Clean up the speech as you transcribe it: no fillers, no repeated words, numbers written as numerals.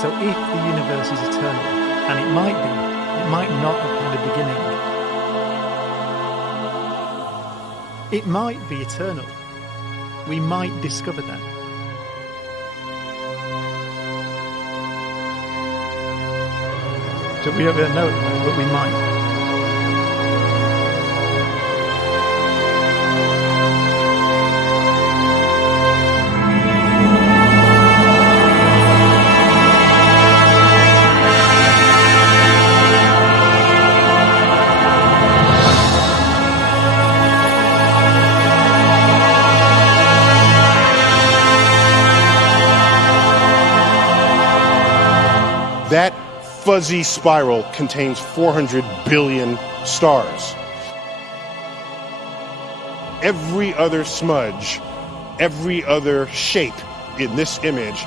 So if the universe is eternal, and it might be, it might not have had a beginning. It might be eternal. We might discover that. So we don't really know, but we might. That fuzzy spiral contains 400 billion stars. Every other smudge, every other shape in this image